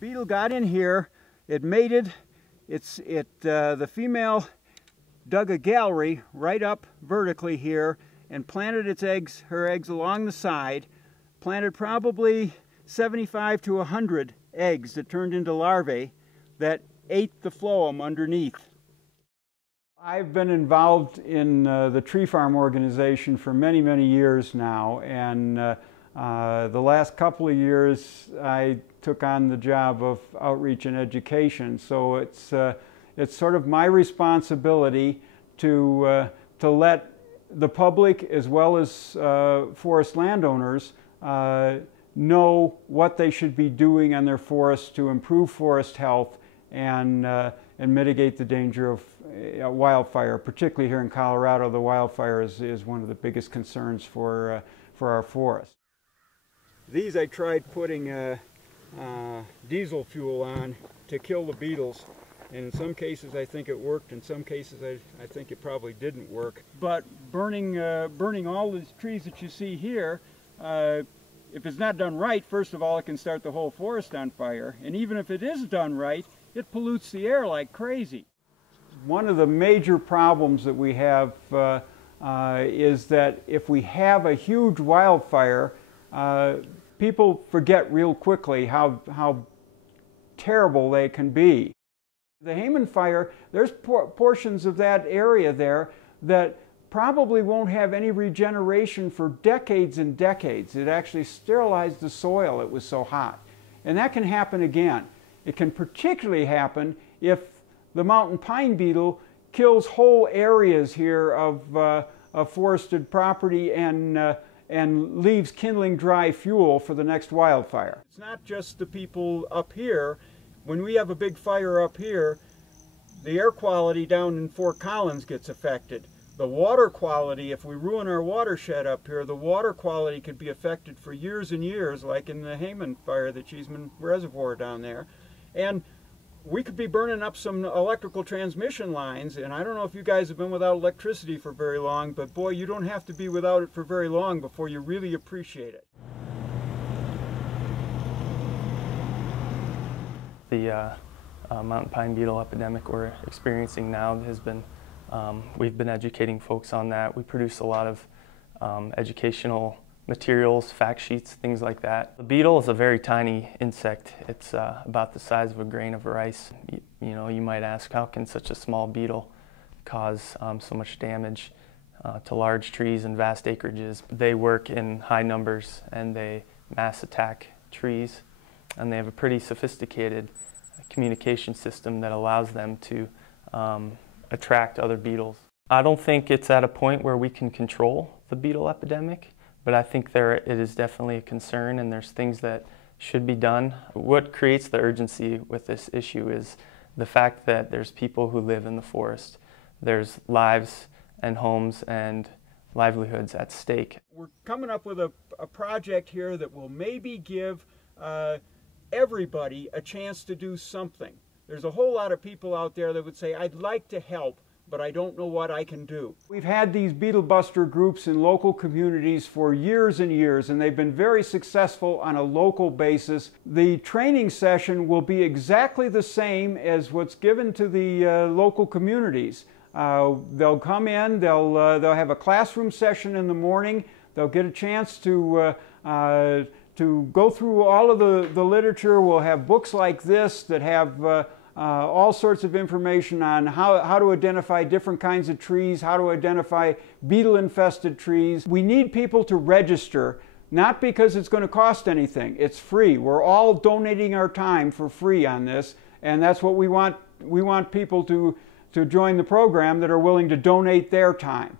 Beetle got in here, it mated, the female dug a gallery right up vertically here and planted her eggs along the side, planted probably 75 to 100 eggs that turned into larvae that ate the phloem underneath. I've been involved in the tree farm organization for many, many years now, and the last couple of years I took on the job of outreach and education. So it's sort of my responsibility to let the public as well as forest landowners know what they should be doing on their forests to improve forest health and mitigate the danger of wildfire. Particularly here in Colorado, the wildfire is one of the biggest concerns for our forests. These I tried putting diesel fuel on to kill the beetles, and in some cases I think it worked, in some cases I think it probably didn't work. But burning all these trees that you see here, if it's not done right, first of all, it can start the whole forest on fire, and even if it is done right, it pollutes the air like crazy. One of the major problems that we have is that if we have a huge wildfire, people forget real quickly how terrible they can be. The Hayman fire, there's portions of that area there that probably won't have any regeneration for decades and decades. It actually sterilized the soil, it was so hot. And that can happen again. It can particularly happen if the mountain pine beetle kills whole areas here of forested property and leaves kindling dry fuel for the next wildfire. It's not just the people up here. When we have a big fire up here, the air quality down in Fort Collins gets affected. The water quality, if we ruin our watershed up here, the water quality could be affected for years and years, like in the Hayman fire, the Cheeseman Reservoir down there. And we could be burning up some electrical transmission lines, and I don't know if you guys have been without electricity for very long, but boy, you don't have to be without it for very long before you really appreciate it. The mountain pine beetle epidemic we're experiencing now has been, we've been educating folks on that. We produce a lot of educational materials, fact sheets, things like that. The beetle is a very tiny insect. It's about the size of a grain of rice. You know, you might ask, how can such a small beetle cause so much damage to large trees and vast acreages? They work in high numbers and they mass attack trees, and they have a pretty sophisticated communication system that allows them to attract other beetles. I don't think it's at a point where we can control the beetle epidemic, but I think it is definitely a concern, and there's things that should be done. What creates the urgency with this issue is the fact that there's people who live in the forest. There's lives and homes and livelihoods at stake. We're coming up with a project here that will maybe give everybody a chance to do something. There's a whole lot of people out there that would say, I'd like to help, but I don't know what I can do. We've had these beetle buster groups in local communities for years and years, and they've been very successful on a local basis. The training session will be exactly the same as what's given to the local communities. They'll come in, they'll have a classroom session in the morning, they'll get a chance to go through all of the literature. We'll have books like this that have all sorts of information on how to identify different kinds of trees, how to identify beetle-infested trees. We need people to register, not because it's going to cost anything. It's free. We're all donating our time for free on this, and that's what we want. We want people to join the program that are willing to donate their time.